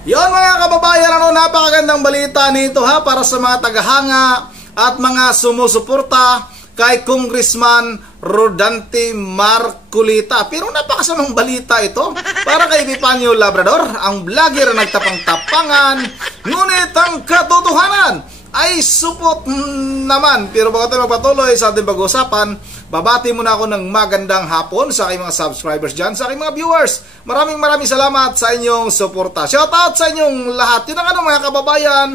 Yon mga kababayan, napakagandang balita nito para sa mga tagahanga at mga sumusuporta kay Congressman Rodante Marcolita. Pero napakasamang balita ito para kay Epifanio Labrador, ang vlogger na nagtapang-tapangan, ngunit ang katotohanan ay supot naman. Pero bago tayo magpatuloy sa ating pag-uusapan, babati muna ako ng magandang hapon sa aking mga subscribers dyan, sa aking mga viewers. Maraming salamat sa inyong suporta. Shoutout sa inyong lahat. Yun ang mga kababayan,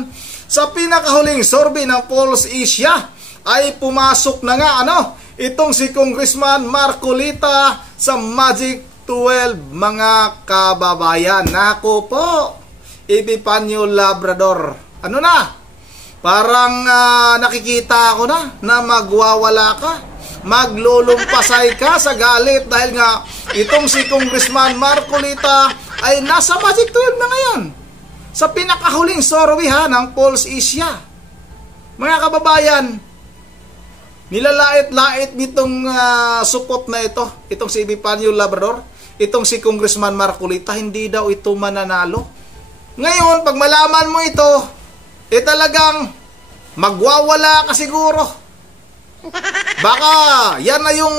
sa pinakahuling survey ng Pulse Asia ay pumasok na nga itong si Congressman Marcolita sa Magic 12 mga kababayan. Nako po, Epifanio Labrador. Parang nakikita ko na magwawala ka, maglulumpasay ka sa galit dahil nga itong si Congressman Marcolita ay nasa Magic 12 na ngayon sa pinakahuling survey ng Pulse Asia. Mga kababayan, nilalait-lait nitong supot na itong si Epifanio Labrador, itong si Congressman Marcolita, hindi daw ito mananalo. Ngayon, pag malaman mo ito, talagang magwawala ka siguro. Baka yan na yung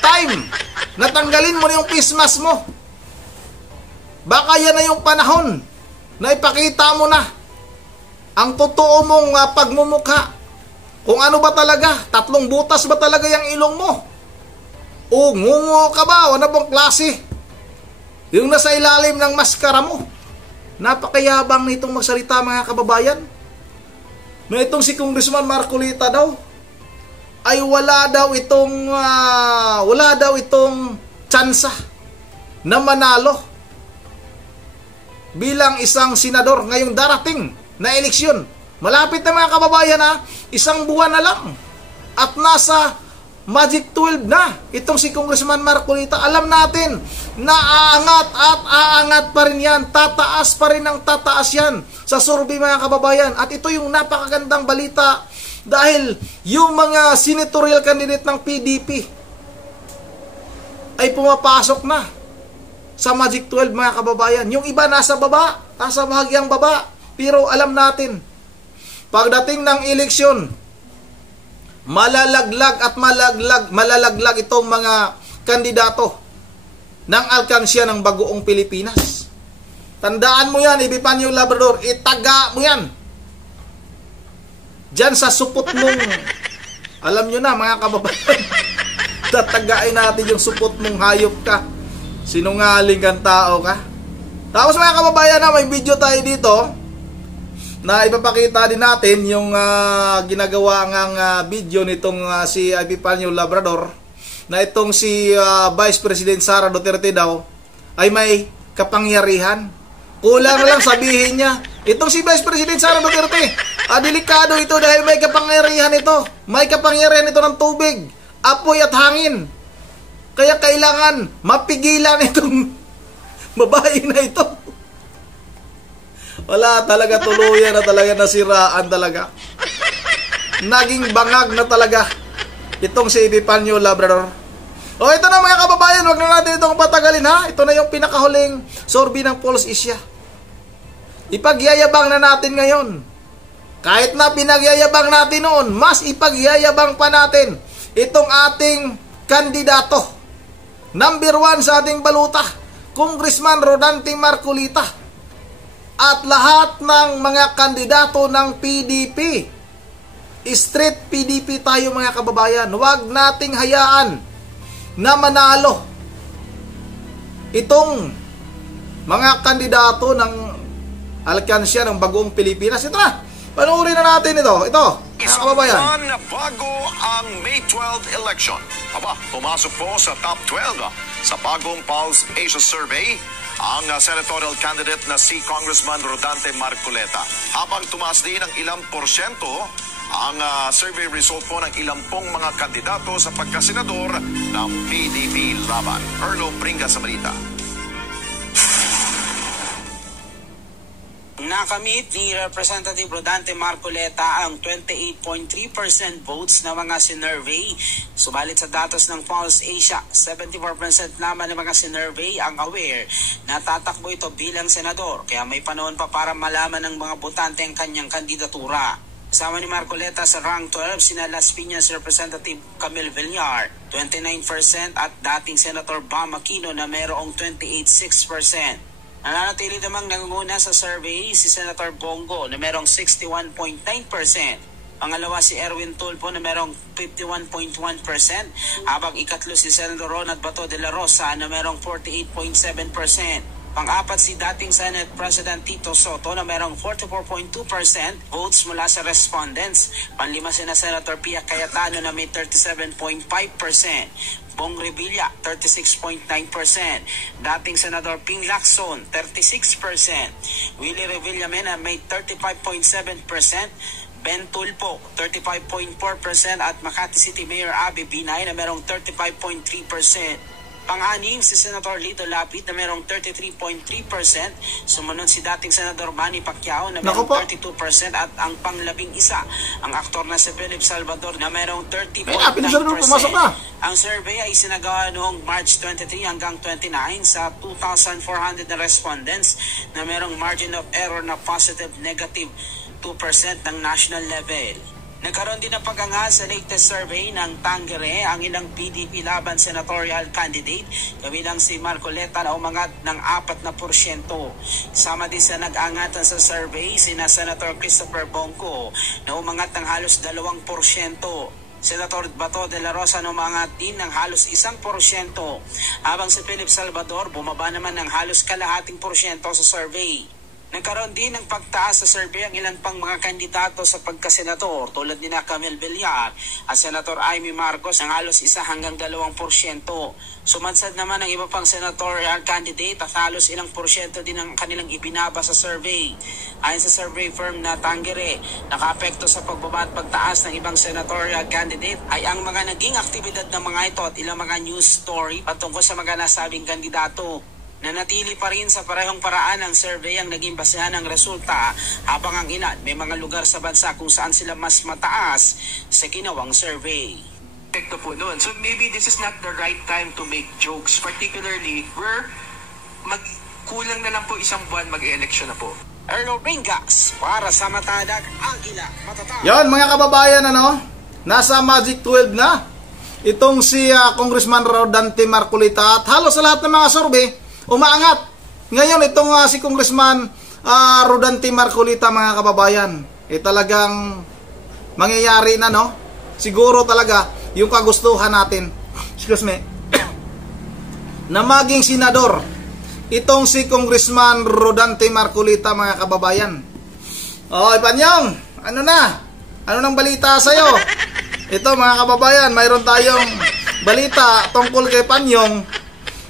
time na tanggalin mo na yung face mask mo. Baka yan na yung panahon na ipakita mo na ang totoo mong pagmumukha. Kung ano ba talaga, 3 butas ba talaga yung ilong mo? O ngungo ka ba? O ano bang klase? Yung nasa ilalim ng maskara mo. Napakayabang nitong magsalita mga kababayan. Na itong si Congressman Marcolita daw ay wala daw itong tsansa na manalo bilang isang senador ngayong darating na eleksyon. Malapit na mga kababayan, 1 buwan na lang at nasa Magic 12 na itong si Congressman Marcolita. Alam natin na aangat at aangat pa rin yan, tataas pa rin ang tataas yan sa survey mga kababayan. At ito yung napakagandang balita dahil yung mga senatorial candidate ng PDP ay pumapasok na sa Magic 12 mga kababayan. Yung iba nasa baba, nasa bahagyang baba. Pero alam natin, pagdating ng eleksyon, malalaglag at malalaglag itong mga kandidato ng alkansya ng bagoong Pilipinas. Tandaan mo yan, Epifanio Labrador, itaga mo yan diyan sa supot mong, alam nyo na mga kababayan, tatagain natin yung supot mong hayop ka, sinungaling kang tao ka. Tapos mga kababayan, may video tayo dito na ipapakita din natin yung ginagawa ngang video nitong si Epifanio Labrador, na itong si Vice President Sara Duterte daw ay may kapangyarihan. Kulang lang sabihin niya, itong si Vice President Sara Duterte, delikado ito dahil may kapangyarihan ito. May kapangyarihan ito ng tubig, apoy at hangin. Kaya kailangan mapigilan itong babae na ito. Wala talaga, tuluyan na talaga, nasiraan talaga. Naging bangag na talaga itong si Epifanio Labrador. O ito na mga kababayan, wag na natin itong patagalin Ito na yung pinakahuling survey ng Pulse Asia. Ipagyayabang na natin ngayon. Kahit na pinagyayabang natin noon, mas ipagyayabang pa natin itong ating kandidato. Number 1 sa ating baluta, Congressman Rodante Marcolita. At lahat ng mga kandidato ng PDP, street PDP tayo mga kababayan. Huwag nating hayaan na manalo itong mga kandidato ng alkansya ng bagoong Pilipinas. Ito na, panoorin na natin ito. Mga kababayan, bago ang May 12 election. Pumasok po sa top 12 sa bagong Pulse Asia Survey ang senatorial candidate na si Congressman Rodante Marcolita. Habang tumaas din ng ilang porsyento ang survey result po ng ilang pong mga kandidato sa pagkasenador ng PDP laban. Erlo Bringa sa balita. Nakamit ni Representative Rodante Marcoleta ang 28.3% votes ng mga sinurvey. Subalit sa datos ng Pulse Asia, 74% naman ng mga sinurvey ang aware na tatakbo ito bilang senador. Kaya may panahon pa para malaman ng mga botante ang kanyang kandidatura. Kasama ni Marcoleta sa rank 12, sina Las Piñas Representative Camille Villar, 29% at dating Senator Bam Aquino na mayroong 28.6%. Nananatili namang nangunguna sa survey si Senator Bongo na merong 61.9%. Pangalawa si Erwin Tulfo na merong 51.1%. Habang ikatlo si Senator Ronald Bato de la Rosa na merong 48.7%. Pang-apat si dating Senate President Tito Soto na merong 44.2% votes mula sa respondents. Panlima si Senator Pia Cayetano na may 37.5%. Bong Revilla, 36.9%. Dating Senador Ping Lacson, 36%. Willie Revillame na may 35.7%. Ben Tulfo, 35.4%. At Makati City Mayor Abby Binay na merong 35.3%. Pang-anim si Senator Lito Lapid na merong 33.3%. Sumunod si dating Senador Manny Pacquiao na merong 32%. At ang pang-11, ang aktor na si Philip Salvador na merong 30.9%. Ang survey ay sinagawa noong March 23 hanggang 29 sa 2,400 na respondents na merong margin of error na positive negative 2% ng national level. Nagkaroon din ng pag-anga sa latest survey ng Tangere ang ilang PDP laban senatorial candidate, kabilang si Marcoleta na umangat ng 4%. Sama din sa nag-angatan sa survey sina Senator Christopher Bongo na umangat ng halos 2%. Senator Bato de la Rosa na umangat din ng halos 1%. Habang si Philip Salvador bumaba naman ng halos 0.5% sa survey. Nagkaroon din ng pagtaas sa survey ang ilan pang mga kandidato sa pagkasenador tulad ni Camille Villar at Senator Amy Marcos ng halos 1 hanggang 2%. Sumadsad naman ang iba pang senatorial candidate at halos 1% din ang kanilang ibinaba sa survey. Ayon sa survey firm na Tangere, nakaapekto sa pagbaba at pagtaas ng ibang senatorial candidate ay ang mga naging aktibidad ng mga ito at ilang mga news story patungkol sa mga nasabing kandidato. Nanatili pa rin sa parehong paraan ang survey ang naging basehan ng resulta habang ang ilan may mga lugar sa bansa kung saan sila mas mataas sa ginawang survey. Epekto po noon. So maybe this is not the right time to make jokes, particularly where kulang na lang po isang buwan mag-election na po. Erno Ringas para sa Matadag Agila Matatag. Yan mga kababayan, nasa Magic 12 na itong si Congressman Rodante Marcoleta at halos sa lahat ng mga survey umaangat. Ngayon itong si Congressman Rodante Marcoleta mga kababayan, talagang mangyayari na, siguro talaga yung kagustuhan natin, na maging senador itong si Congressman Rodante Marcoleta mga kababayan. Panyong, ano nang balita sa'yo? Ito mga kababayan, mayroon tayong balita tungkol kay Panyong.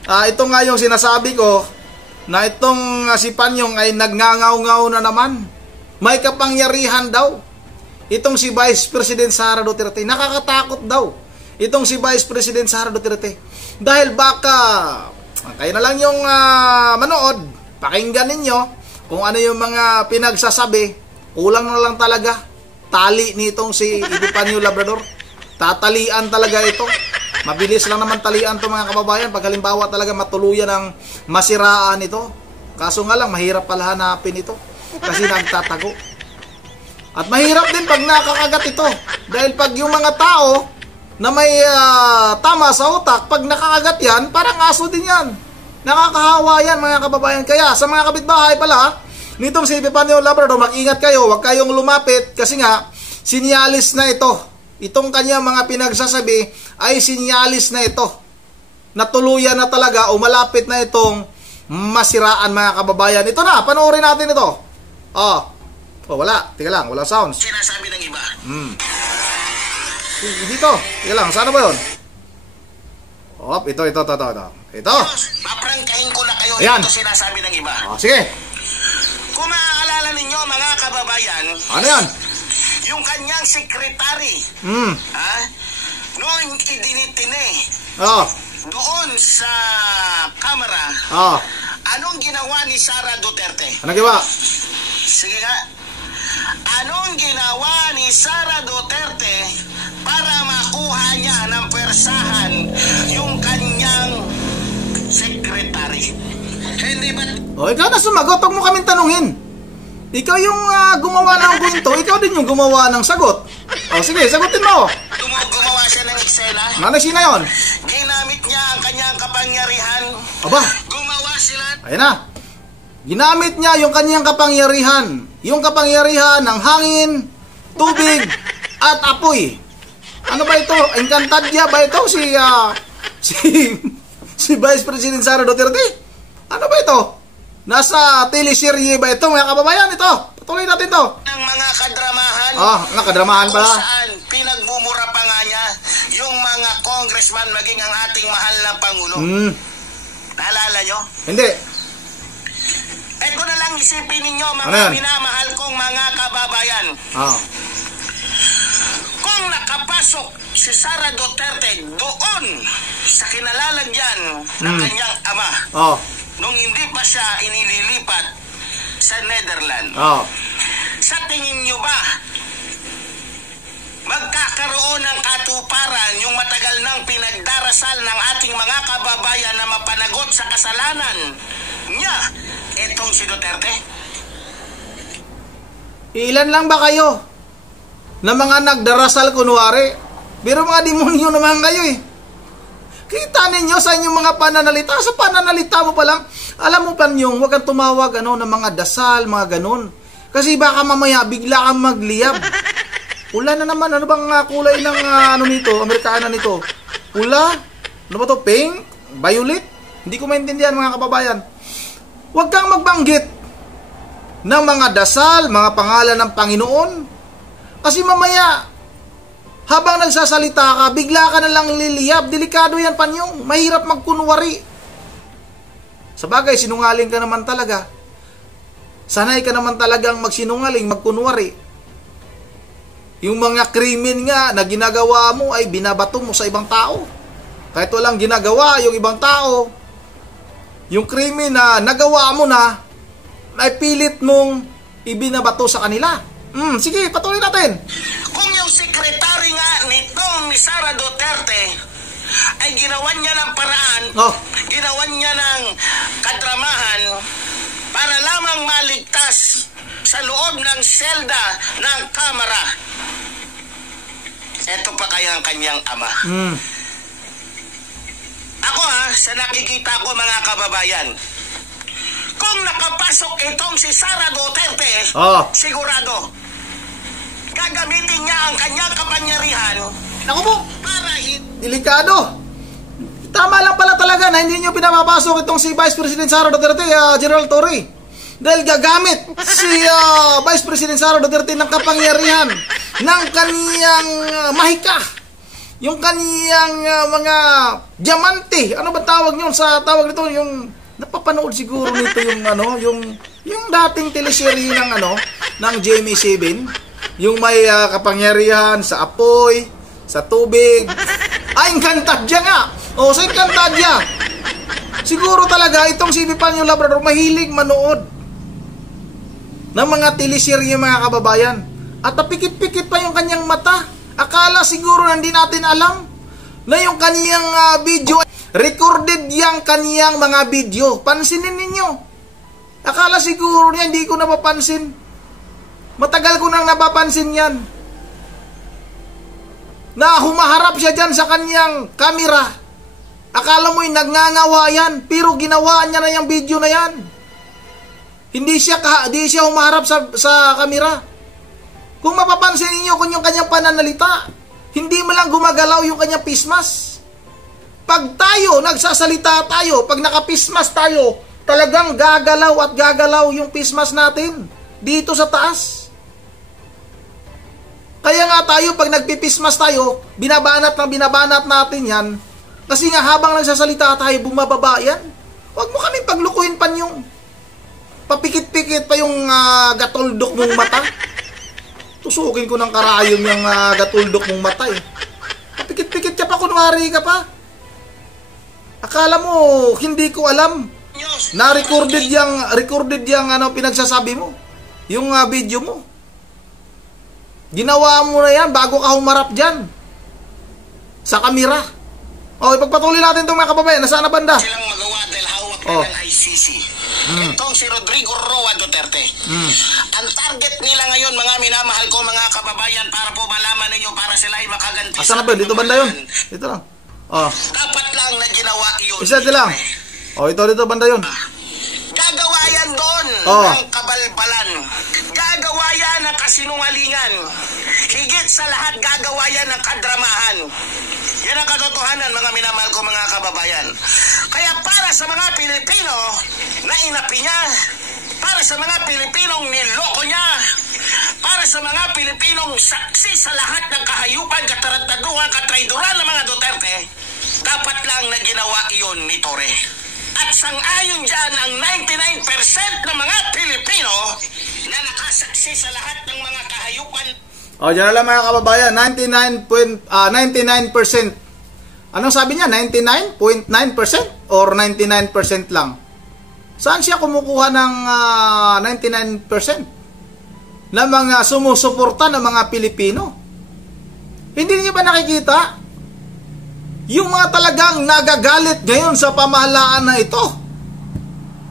Ito nga yung sinasabi ko na itong si Panyong ay nagngangaw-ngaw na naman. May kapangyarihan daw itong si Vice President Sara Duterte. Nakakatakot daw itong si Vice President Sara Duterte. Dahil baka kayo na lang yung manood, pakinggan ninyo kung ano yung mga pinagsasabi. Kulang na lang talaga tali nitong si Epifanio Labrador. Tatalian talaga ito. Mabilis lang naman talian to mga kababayan pag halimbawa talaga matuluyan ng masiraan ito. Kaso nga lang mahirap pala hanapin ito kasi nagtatago. At mahirap din pag nakakagat ito dahil pag yung mga tao na may tama sa utak, pag nakakagat yan, parang aso din yan. Nakakahawa yan mga kababayan. Kaya sa mga kapitbahay pala nitong si Epifanio Labrador, mag-ingat kayo, huwag kayong lumapit kasi nga sinyalis na ito. Itong kanya mga pinagsasabi ay sinyalis na ito. Natuluyan na talaga o malapit na itong masiraan mga kababayan. Ito na, panoorin natin ito. Wala. Tika lang, walang sounds. Sinasabi ng iba. Dito, tika lang, saan ba yun? Ito. Paprangkahin ko na kayo. Ayan. Ito sinasabi ng iba. Sige. Kung maaalala ninyo mga kababayan, Ano yan? yung kanyang sekretary, noong idinitine doon sa kamera, anong ginawa ni Sara Duterte? Ano ginawa? Sige nga. Anong ginawa ni Sara Duterte para makuha niya ng pwersahan yung kanyang sekretary? Hindi ba? O, ikaw na sumagot. Huwag mo kaming tanungin. Ikaw yung gumawa ng kwento. Ikaw din yung gumawa ng sagot. O, sige, sagutin mo. Gumawa siya ng eksena? Ano sina yun? Ginamit niya ang kanyang kapangyarihan. Aba, Gumawa sila. ayun na. Ginamit niya yung kanyang kapangyarihan. Yung kapangyarihan ng hangin, tubig, at apoy. Ano ba ito? Encantadia ba ito? Si Vice President Sara Duterte? Ano ba ito? Nasa teleserye ba ito, mga kababayan? Ito, patuloy natin to. Ng mga kadramahan. Nakadramahan ba? Kung saan pinagmumura pa nga niya yung mga congressman maging ang ating mahal na Pangulo. Naalala nyo? Hindi. Ito na lang isipin ninyo, mga Ano yan? minamahal kong mga kababayan. Kung nakapasok si Sara Duterte doon sa kinalalagyan ng kanyang ama, nung hindi pa siya inililipat sa Netherlands, sa tingin nyo ba magkakaroon ng katuparan yung matagal nang pinagdarasal ng ating mga kababayan na mapanagot sa kasalanan niya, itong si Duterte? Ilan lang ba kayo na mga nagdarasal kunwari? Pero mga demonyo naman kayo eh. Kita ninyo sa inyong mga pananalita. Sa pananalita mo pa lang, alam mo pa niyong huwag kang tumawag ng mga dasal, mga ganun. Kasi baka mamaya bigla kang magliyab. Pula na naman. Ano bang kulay ng nito? Amerikana nito? Pula? Ano ba to? Pink? Violet? Hindi ko maintindihan, mga kababayan. Huwag kang magbanggit ng mga dasal, mga pangalan ng Panginoon. Kasi mamaya, habang nagsasalita ka, bigla ka na lang liliyab. Delikado yan, panyong. Mahirap magkunwari. Sabagay, sinungaling ka naman talaga. Sanay ka naman talagang magsinungaling, magkunwari. Yung mga krimen nga na ginagawa mo ay binabato mo sa ibang tao. Kahit walang ginagawa yung ibang tao, yung krimen na nagawa mo na, ay pilit mong ibinabato sa kanila. Sige, patuloy natin. Kung yung sekretary nga nitong ni Sara Duterte ay ginawan niya ng paraan, ginawan niya ng kadramahan para lamang maligtas sa loob ng selda ng kamara. Ito pa kaya ang kanyang ama. Ako sa nakikita ko, mga kababayan, kung nakapasok itong si Sara Duterte, sigurado, gagamitin niya ang kanyang kapangyarihan. Naku po, para delikado. Tama lang pala talaga na hindi nyo pinapapasok itong si Vice President Sara Duterte, General Torre. Dahil gagamit si Vice President Sara Duterte ng kapangyarihan ng kaniyang mahika. Yung kaniyang mga diamante. Ano ba tawag nyo sa tawag nito? Yung napapanood siguro nito yung dating teleserye ng GMA7. Yung may kapangyarihan sa apoy, sa tubig. Encantadia nga. Sa Encantadia. Siguro talaga itong si Epifanio Labrador mahilig manood ng mga teleserye, mga kababayan. At napikit-pikit pa yung kanyang mata. Akala siguro hindi natin alam na yung kaniyang video, recorded yung kaniyang mga video. Pansinin ninyo. Akala siguro niya hindi ko napapansin. Matagal ko nang napapansin yan. Na humaharap siya dyan sa kaniyang kamera. Akala mo'y nagngangawa yan, pero ginawa niya na yung video na yan. Hindi siya humaharap sa kamera. Kung mapapansin niyo kung yung kanyang pananalita, hindi mo lang gumagalaw yung kanyang pismas. Pag tayo, nagsasalita tayo, pag nakapismas tayo, talagang gagalaw at gagalaw yung pismas natin dito sa taas. Kaya nga tayo, pag nagpipismas tayo, binabanat natin yan. Kasi nga habang nagsasalita tayo, bumababa yan. Huwag mo kami paglukuhin pa yung papikit-pikit pa yung gatuldok mong mata. Tusukin ko ng karayom yung gatuldok mong mata eh. Papikit-pikit ka pa, kunwari ka pa. Akala mo, hindi ko alam na recorded yung pinagsasabi mo. yung video mo. Ginawa mo na yan bago ka humarap dyan sa kamera. O, ipagpatuloy natin itong mga kababayan. Nasaan na banda? Silang magawa dahil hawak na ng ICC. Itong si Rodrigo Roa Duterte. Ang target nila ngayon, mga minamahal ko mga kababayan, para po malaman ninyo, para sila ay makaganti. Asan na ba? Dito banda yun? Dito lang. Oh. Dapat lang na ginawa yun. Isa lang. O, dito banda yun. Gagawa yan doon ng kabalbalan. Gagawa yan ng kasinungalingan. Higit sa lahat, gagawa yan ng kadramahan. Yan ang katotohanan, mga minamahal ko mga kababayan. Kaya para sa mga Pilipino na inapi niya, para sa mga Pilipinong niloko niya, para sa mga Pilipinong saksi sa lahat ng kahayupan, katarantaduhan, katraidoran ng mga Duterte, dapat lang na ginawa iyon ni Torre. At sang-ayon dyan ang 99% ng mga Pilipino na nakasaksi sa lahat ng mga kahayupan. O, dyan lang mga kababayan, 99%. Anong sabi niya? 99.9% or 99% lang? Saan siya kumukuha ng 99% na mga sumusuporta ng mga Pilipino? Hindi niyo ba nakikita? Yung mga talagang nagagalit ngayon sa pamahalaan na ito.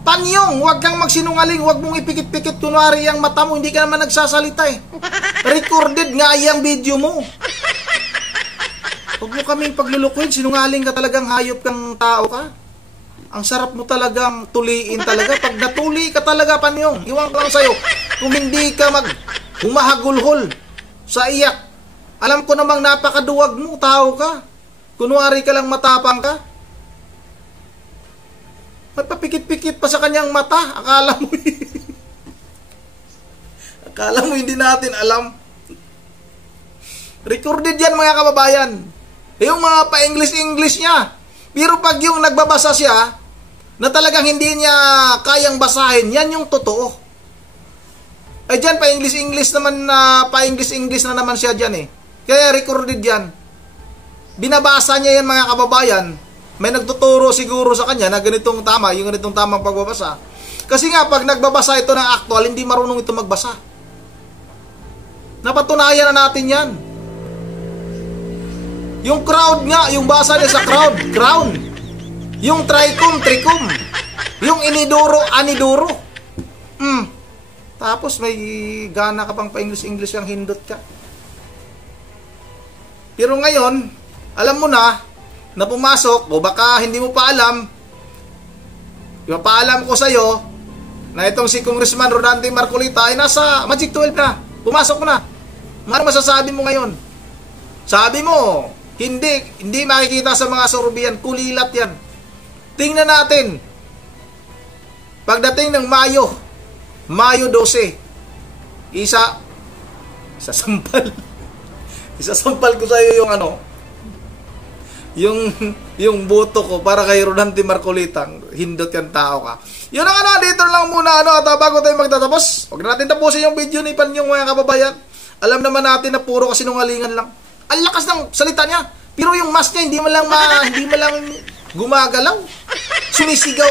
Panyong, huwag kang magsinungaling, huwag mong ipikit-pikit kunwari yung mata mo, hindi ka naman nagsasalita eh. Recorded nga yung video mo. Huwag mo kaming paglulukuin, sinungaling ka, talagang hayop kang tao ka. Ang sarap mo talagang tuliin talaga. Pag natuli ka talaga, Panyong, iwan ko lang sa'yo, kung hindi ka humahagulhol sa iyak, alam ko namang napakaduwag mo, tao ka. Kunwari ka lang matapang ka. Magpapikit-pikit pa sa kanyang mata. Akala mo hindi natin alam. Recorded yan mga kababayan. Yung mga pa-English niya. Pero pag yung nagbabasa siya, na talagang hindi niya kayang basahin, yan yung totoo. Ay dyan, pa-English naman na naman siya dyan eh. Kaya recorded yan. Binabasa niya yan mga kababayan. May nagtuturo siguro sa kanya na ganitong tama, yung ganitong tamang pagbabasa. Kasi nga, pag nagbabasa ito ng actual, hindi marunong ito magbasa. Napatunayan na natin yan. Yung crowd nga, yung basa niya sa crown. Yung tricum. Yung aniduro. Tapos may gana ka pang pa-English yung hindot ka. Pero ngayon, alam mo na pumasok, o baka hindi mo pa alam, ipapaalam ko sa'yo na itong si Congressman Rodante Marcolita ay nasa Magic 12 na. Pumasok na. Ano masasabi mo ngayon? Sabi mo, hindi makikita sa mga sorbian, kulilat yan. Tingnan natin. Pagdating ng Mayo 12, isasampal ko sa'yo yung boto ko para kay Rodante Marcolita. Hindot yan, tao ka. Yun ang dito lang muna at bago tayo magtatapos, huwag natin tapusin yung video ni Panyong mga kababayan. Alam naman natin na puro kasinungalingan lang. Ang lakas ng salita niya, pero yung mask niya hindi mo lang gumagalaw. Sumisigaw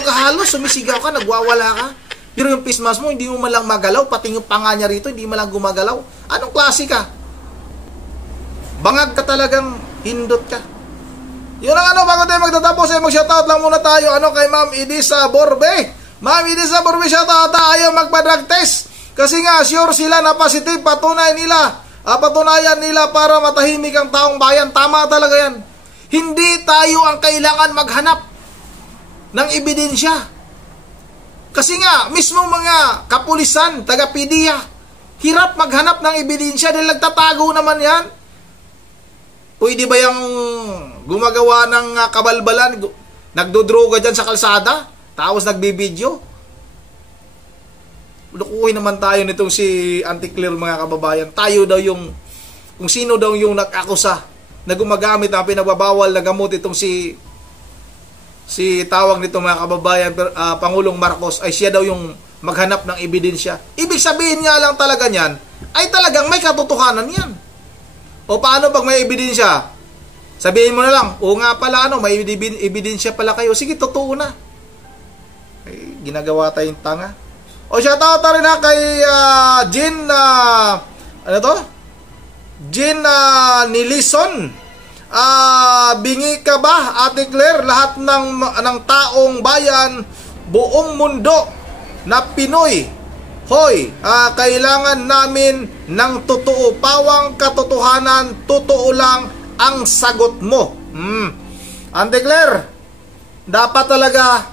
ka, nagwawala ka. Pero yung face mask mo hindi mo man lang magalaw, pati yung panga niya rito hindi mo lang gumagalaw. Anong klase ka? Bangag ka talagang, hindot ka. Yun ang bago tayo magtatapos ay mag-shoutout lang muna tayo kay Ma'am Edisa Borbe. Ma'am Edisa Borbe, shoutout ayaw magpa-drug test. Kasi nga sure sila na positive, patunayan nila para matahimik ang taong bayan. Tama talaga yan. Hindi tayo ang kailangan maghanap ng ebidensya. Kasi nga mismo mga kapulisan, taga-PDEA, hirap maghanap ng ebidensya dahil nagtatago naman yan. Pwede ba yung gumagawa ng kabalbalan, nagdodroga dyan sa kalsada, tapos nagbibideo? Lukuhin naman tayo nitong si Anti-Clear mga kababayan. Tayo daw kung sino daw yung nag-akusa na gumagamit ang pinagbabawal na gamot itong si tawag nito mga kababayan, Pangulong Marcos, ay siya daw yung maghanap ng ebidensya. Ibig sabihin nga lang talaga niyan, ay talagang may katotohanan yan. O paano pag may ebidensya? Sabihin mo na lang, o nga pala may ebidensya pala kayo. Sige, totoo na. Ginagawa tayong tanga. O shoutout na rin ha kay Jean Jean Nilison. Bingi ka ba, Ate Claire? Lahat ng taong bayan, buong mundo na Pinoy, hoy, kailangan namin ng totoo, pawang katotohanan, totoo lang ang sagot mo. Ate Claire, dapat talaga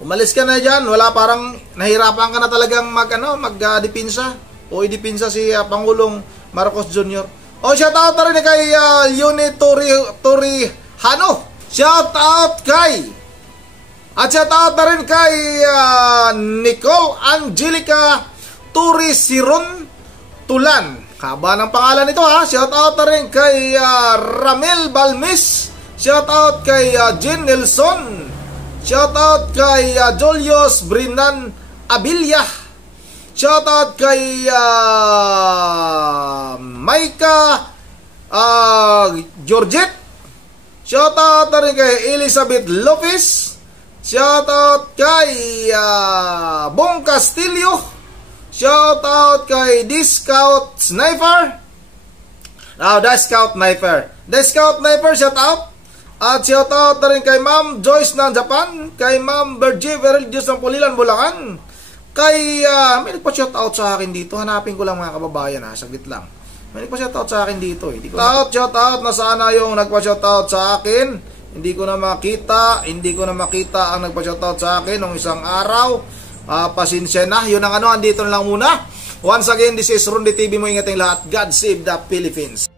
umalis ka na dyan. Wala, parang nahirapan ka na talagang magdipinsa o idipinsa si Pangulong Marcos Jr. O shoutout na rin kay Yuni Torihano. Shoutout kay shoutout na rin kay Nicole Angelica Turisiron Tulan. Haba ng pangalan nito ha. Shoutout na rin kay Ramel Balmis. Shoutout kay Jean Nelson. Shoutout kay Julius Brinan Abilia. Shoutout kay Maika Georgette. Shoutout na rin kay Elizabeth Lopez. Shoutout kay Bong Castillo. Shoutout kay Discount Sniper. Discount Sniper, shoutout. At shoutout na rin kay Ma'am Joyce ng Japan, kay Ma'am Bergie Verilius ng Pulilan, Bulacan, kay may nagpa-shoutout sa akin dito. Hanapin ko lang mga kababayan ha, saglit lang. May nagpa-shoutout sa akin dito eh. Shoutout na sana yung nagpa-shoutout sa akin. Hindi ko na makita ang nagpa-shoutout sa akin nung isang araw. Pasensya na. Yun ang andito na lang muna. Once again, this is Ronde TV mo. Ingating lahat. God save the Philippines.